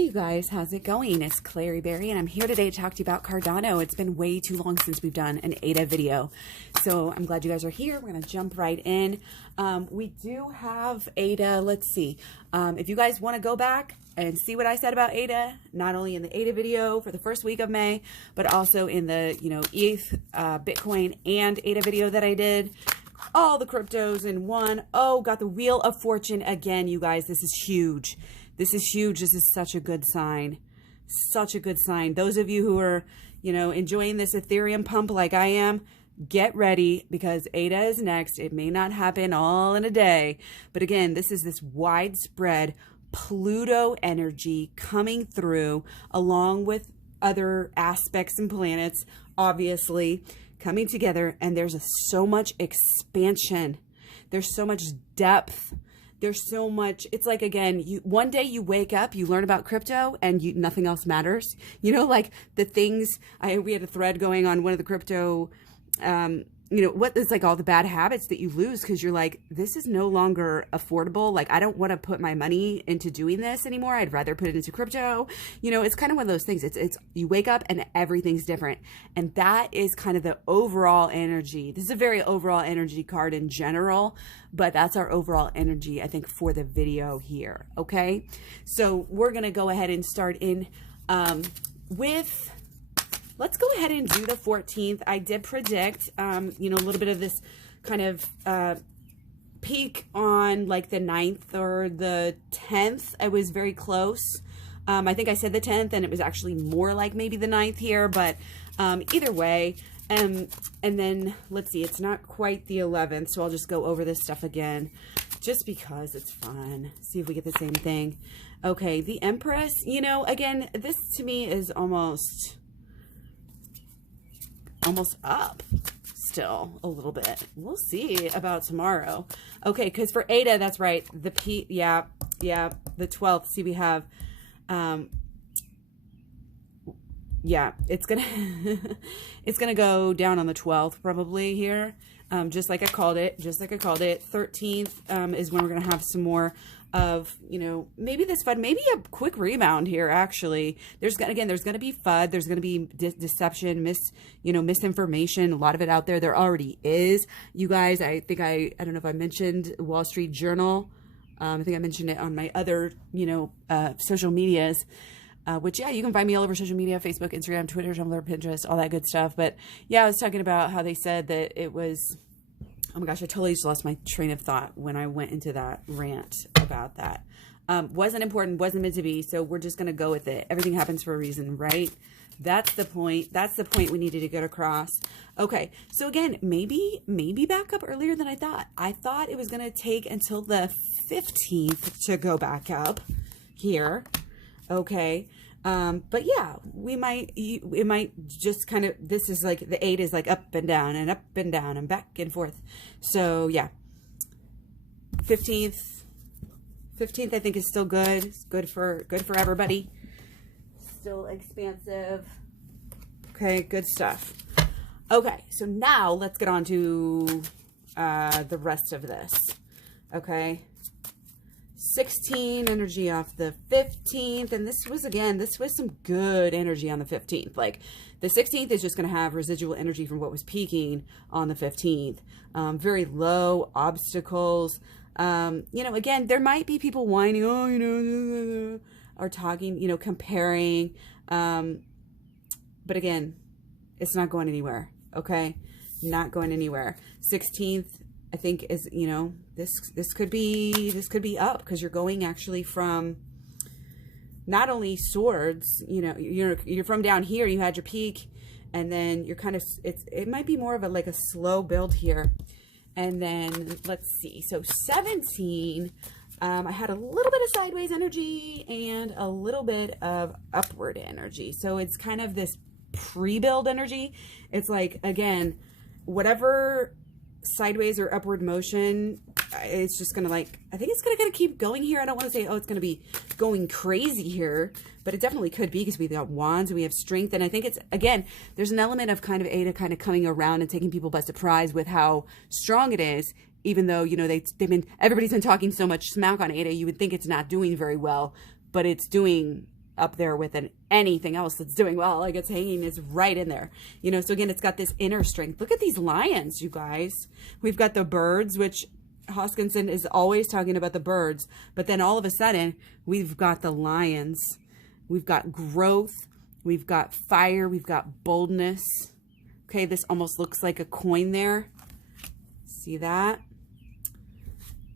Hey you guys, how's it going? It's Clary Berry and I'm here today to talk to you about Cardano. It's been way too long since we've done an ADA video. So I'm glad you guys are here. We're going to jump right in. We do have ADA. Let's see. If you guys want to go back and see what I said about ADA, not only in the ADA video for the first week of May, but also in the, ETH, Bitcoin and ADA video that I did. All the cryptos in one. Oh, got the Wheel of Fortune again, you guys. This is huge. This is huge. This is such a good sign. Such a good sign. Those of you who are, enjoying this Ethereum pump like I am, get ready because ADA is next. It may not happen all in a day. But again, this is this widespread Pluto energy coming through along with other aspects and planets, obviously, coming together. And there's so much expansion. There's so much depth. There's so much, it's like, again, one day you wake up, you learn about crypto and nothing else matters. Like the things, we had a thread going on one of the crypto, what is like all the bad habits that you lose because you're like, this is no longer affordable. Like, I don't want to put my money into doing this anymore. I'd rather put it into crypto. It's kind of one of those things. It's you wake up and everything's different. And that is kind of the overall energy. This is a very overall energy card in general, but that's our overall energy, I think, for the video here. Okay. So we're going to go ahead and start in, let's go ahead and do the 14th. I did predict, a little bit of this kind of peak on like the 9th or the 10th. I was very close. I think I said the 10th and it was actually more like maybe the 9th here, but either way. And then let's see, it's not quite the 11th. So I'll just go over this stuff again just because it's fun. See if we get the same thing. Okay. The Empress, again, this to me is almost up still a little bit. We'll see about tomorrow. Okay, because for ADA, that's right. The the 12th. See, we have, it's gonna go down on the 12th probably here. Just like I called it. 13th is when we're gonna have some more of, maybe this FUD, maybe a quick rebound here, actually. There's going to be FUD. There's going to be deception, misinformation, a lot of it out there. There already is. You guys, I don't know if I mentioned Wall Street Journal. I think I mentioned it on my other, social medias, which, you can find me all over social media, Facebook, Instagram, Twitter, Tumblr, Pinterest, all that good stuff. But yeah, I was talking about how they said that it was, oh my gosh, I totally just lost my train of thought when I went into that rant about that. Wasn't important, wasn't meant to be, so we're just going to go with it. Everything happens for a reason, right? That's the point. That's the point we needed to get across. Okay, so again, maybe back up earlier than I thought. I thought it was going to take until the 15th to go back up here. Okay. But yeah, it might just kind of, this is like, the 8 is like up and down and back and forth. So yeah, 15th, I think is still good. It's good for everybody. Still expansive. Okay. Good stuff. Okay. So now let's get on to, the rest of this. Okay. 16 energy off the 15th. And this was some good energy on the 15th. Like the 16th is just going to have residual energy from what was peaking on the 15th. Very low obstacles. Again, there might be people whining, or talking, comparing. But again, it's not going anywhere. Okay. Not going anywhere. 16th, I think is, this could be up because you're going actually from not only swords, you're from down here, you had your peak and then you're kind of, it might be more of a slow build here. And then let's see. So 17, I had a little bit of sideways energy and a little bit of upward energy. So it's kind of this pre-build energy. It's like, again, whatever sideways or upward motion, it's just gonna I think it's gonna keep going here. I don't want to say, oh, it's gonna be going crazy here, but it definitely could be because we've got wands and we have strength. And I think it's, again, there's an element of kind of ADA kind of coming around and taking people by surprise with how strong it is, even though, everybody's been talking so much smack on ADA, you would think it's not doing very well, but it's doing up there with anything else that's doing well. Like it's hanging, it's right in there. You know, so again, it's got this inner strength. Look at these lions, you guys. We've got the birds, which Hoskinson is always talking about the birds, but then all of a sudden we've got the lions. We've got growth. We've got fire. We've got boldness. Okay, this almost looks like a coin there. See that?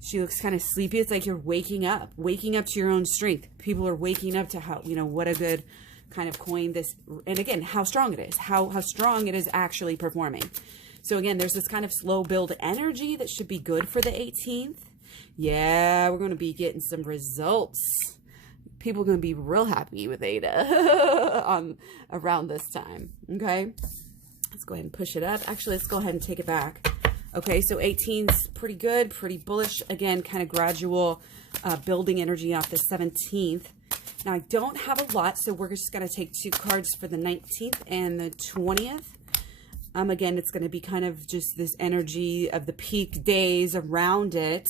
She looks kind of sleepy. It's like you're waking up to your own strength. People are waking up to how, you know, what a good kind of coin this, and again, how strong it is, how strong it is actually performing. So again, there's this kind of slow build energy that should be good for the 18th. Yeah, we're going to be getting some results. People are going to be real happy with ADA on around this time. Okay, let's go ahead and push it up. Actually, let's go ahead and take it back. Okay, so 18's pretty good, pretty bullish. Again, kind of gradual building energy off the 17th. Now, I don't have a lot, so we're just going to take 2 cards for the 19th and the 20th. Again, it's going to be kind of just this energy of the peak days around it,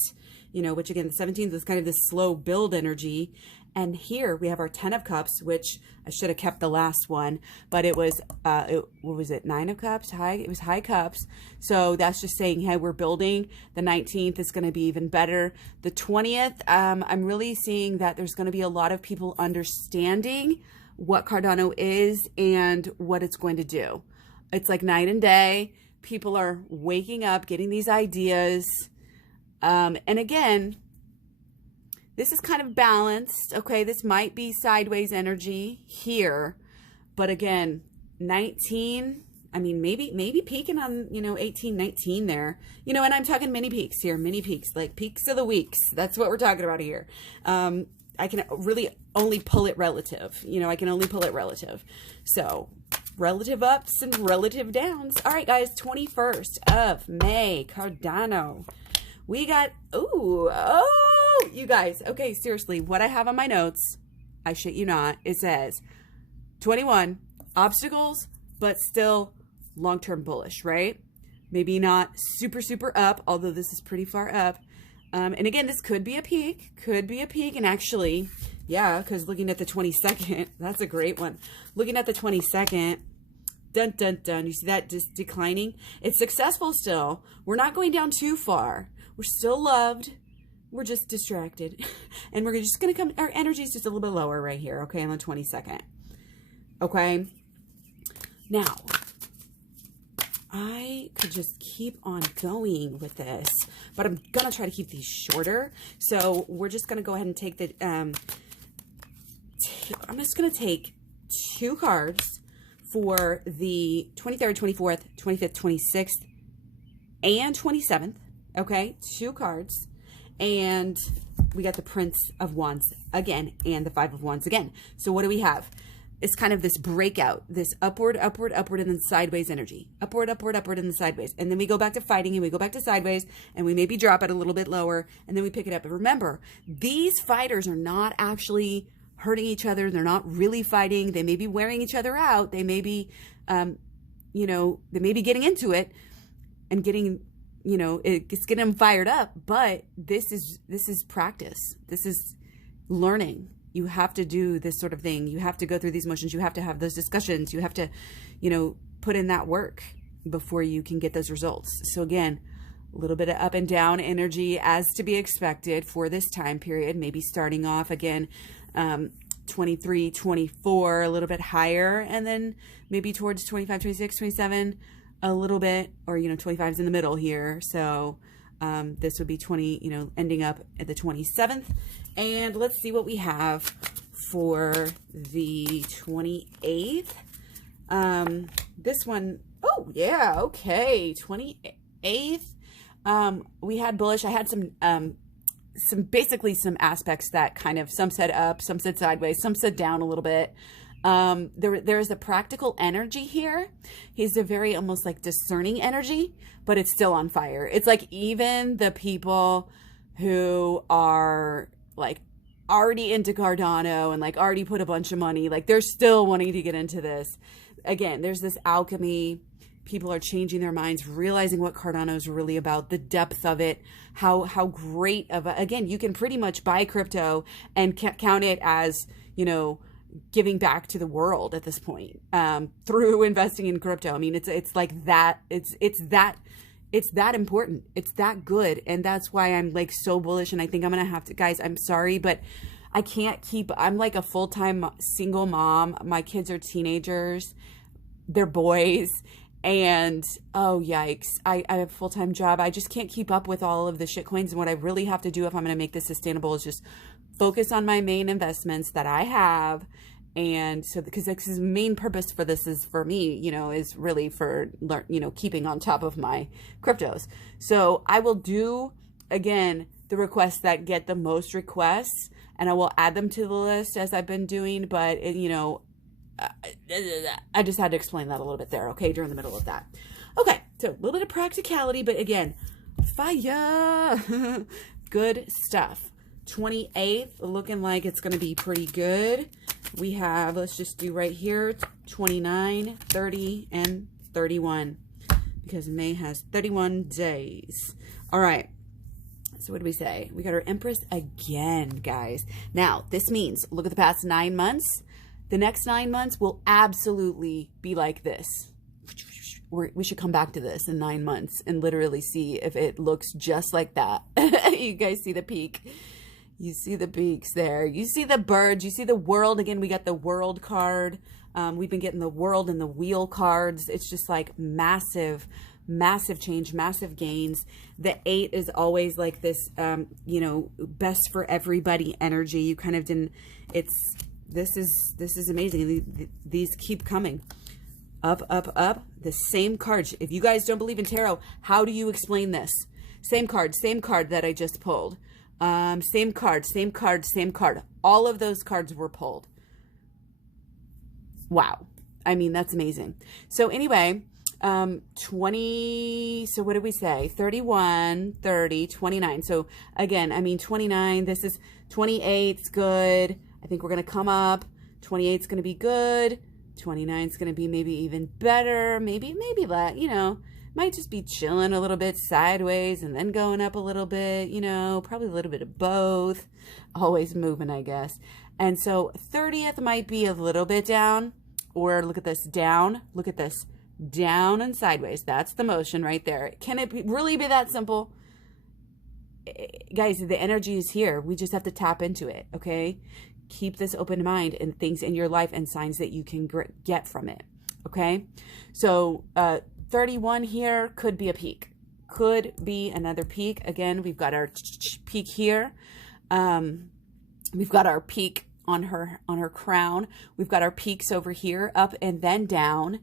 you know, which again, the 17th is kind of this slow build energy. And here we have our 10 of Cups, which I should have kept the last one, but it was, what was it? 9 of Cups, it was high cups. So that's just saying, hey, we're building. The 19th is going to be even better. The 20th, I'm really seeing that there's going to be a lot of people understanding what Cardano is and what it's going to do. It's like night and day. People are waking up, getting these ideas. And again, this is kind of balanced. Okay, this might be sideways energy here. But again, 19, I mean, maybe peaking on, you know, 18, 19 there. You know, and I'm talking mini peaks here, mini peaks, like peaks of the weeks. That's what we're talking about here. I can really only pull it relative. You know, I can only pull it relative. So relative ups and relative downs. All right, guys, 21st of May, Cardano. We got, oh, you guys. Okay, seriously, what I have on my notes, I shit you not, it says 21, obstacles, but still long-term bullish, right? Maybe not super, super up, although this is pretty far up. And again, this could be a peak, and actually, yeah, because looking at the 22nd, that's a great one. Looking at the 22nd, dun, dun, dun, you see that just declining? It's successful still. We're not going down too far. We're still loved. We're just distracted. And we're just going to come, our energy is just a little bit lower right here, okay, on the 22nd. Okay? Now, I could just keep on going with this, but I'm going to try to keep these shorter. So we're just going to go ahead and take the, I'm just going to take 2 cards for the 23rd, 24th, 25th, 26th, and 27th. Okay, 2 cards. And we got the Prince of Wands again, and the 5 of Wands again. So what do we have? It's kind of this breakout, this upward, upward, upward, and then sideways energy. Upward, upward, upward, and then sideways. And then we go back to fighting, and we go back to sideways, and we maybe drop it a little bit lower, and then we pick it up. But remember, these fighters are not actually hurting each other. They're not really fighting. They may be wearing each other out. They may be, you know, they may be getting into it and getting, you know, it's getting them fired up. But this is practice. This is learning. You have to do this sort of thing. You have to go through these motions. You have to have those discussions. You have to, you know, put in that work before you can get those results. So again, a little bit of up and down energy as to be expected for this time period. Maybe starting off again, 23, 24, a little bit higher, and then maybe towards 25, 26, 27, a little bit, or, you know, 25 is in the middle here. So this would be 20, you know, ending up at the 27th. And let's see what we have for the 28th. This one, oh yeah, okay, 28th. We had bullish. I had basically some aspects that kind of, some said up, some said sideways, some said down a little bit. There is a practical energy here. He's a very almost like discerning energy, but it's still on fire. It's like even the people who are like already into Cardano and like already put a bunch of money, like they're still wanting to get into this. Again, there's this alchemy. People are changing their minds, realizing what Cardano is really about, the depth of it, how great of a, again, you can pretty much buy crypto and count it as, you know, giving back to the world at this point, through investing in crypto. I mean, it's like that. It's that important. It's that good. And that's why I'm like so bullish. And I think I'm going to have to, guys, I'm sorry, but I can't keep, I'm like a full-time single mom. My kids are teenagers. They're boys. And oh, yikes. I have a full-time job. I just can't keep up with all of the shit coins. And what I really have to do if I'm going to make this sustainable is just focus on my main investments that I have. And so, because this is the main purpose for this is for me, you know, is really for, you know, keeping on top of my cryptos. So I will do, again, the requests that get the most requests, and I will add them to the list as I've been doing. But, you know, I just had to explain that a little bit there, okay, during the middle of that. Okay, so a little bit of practicality, but again, fire. Good stuff. 28th, looking like it's going to be pretty good. We have, let's just do right here, 29, 30, and 31, because May has 31 days. All right. So what do we say? We got our Empress again, guys. Now, this means, look at the past 9 months. The next 9 months will absolutely be like this. We should come back to this in 9 months and literally see if it looks just like that. You guys see the peak. You see the peaks there. You see the birds. You see the world. Again, we got the world card. We've been getting the world and the wheel cards. It's just like massive, massive change, massive gains. The 8 is always like this, you know, best for everybody energy. You kind of didn't, this is amazing. These keep coming. Up, up, up. The same cards. If you guys don't believe in tarot, how do you explain this? Same card that I just pulled. Same card, same card, same card. All of those cards were pulled. Wow. I mean, that's amazing. So anyway, 20, so what did we say? 31, 30, 29. So again, I mean, 29, this is 28's good. I think we're going to come up. 28's going to be good. 29's going to be maybe even better. Maybe that, you know, might just be chilling a little bit sideways and then going up a little bit, you know, probably a little bit of both. Always moving, I guess. And so 30th might be a little bit down, or look at this, down. Look at this, down and sideways. That's the motion right there. Can it really be that simple? Guys, the energy is here. We just have to tap into it, okay? Keep this open mind and things in your life and signs that you can get from it, okay? So, 31 here could be a peak, could be another peak. Again, we've got our peak here. We've got our peak on her crown. We've got our peaks over here, up and then down.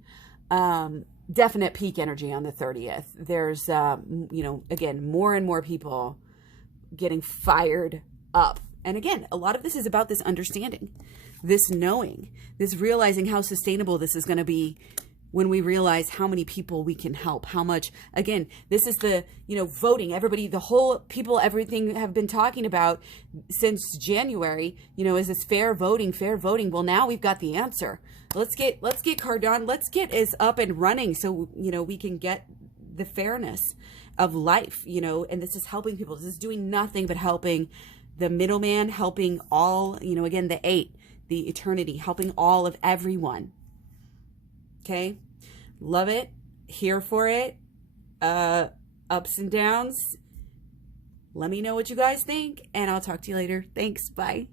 Definite peak energy on the 30th. There's, you know, again, more and more people getting fired up. And again, a lot of this is about this understanding, this knowing, this realizing how sustainable this is going to be when we realize how many people we can help, how much, again, this is the, you know, voting, everybody, the whole people, everything have been talking about since January, you know, is this fair voting, fair voting? Well, now we've got the answer. Let's get Cardano, let's get us up and running so, you know, we can get the fairness of life, you know, and this is helping people. This is doing nothing but helping the middleman, helping all, you know, again, the 8, the eternity, helping all of everyone. Okay. Love it. Here for it. Ups and downs. Let me know what you guys think, and I'll talk to you later. Thanks. Bye.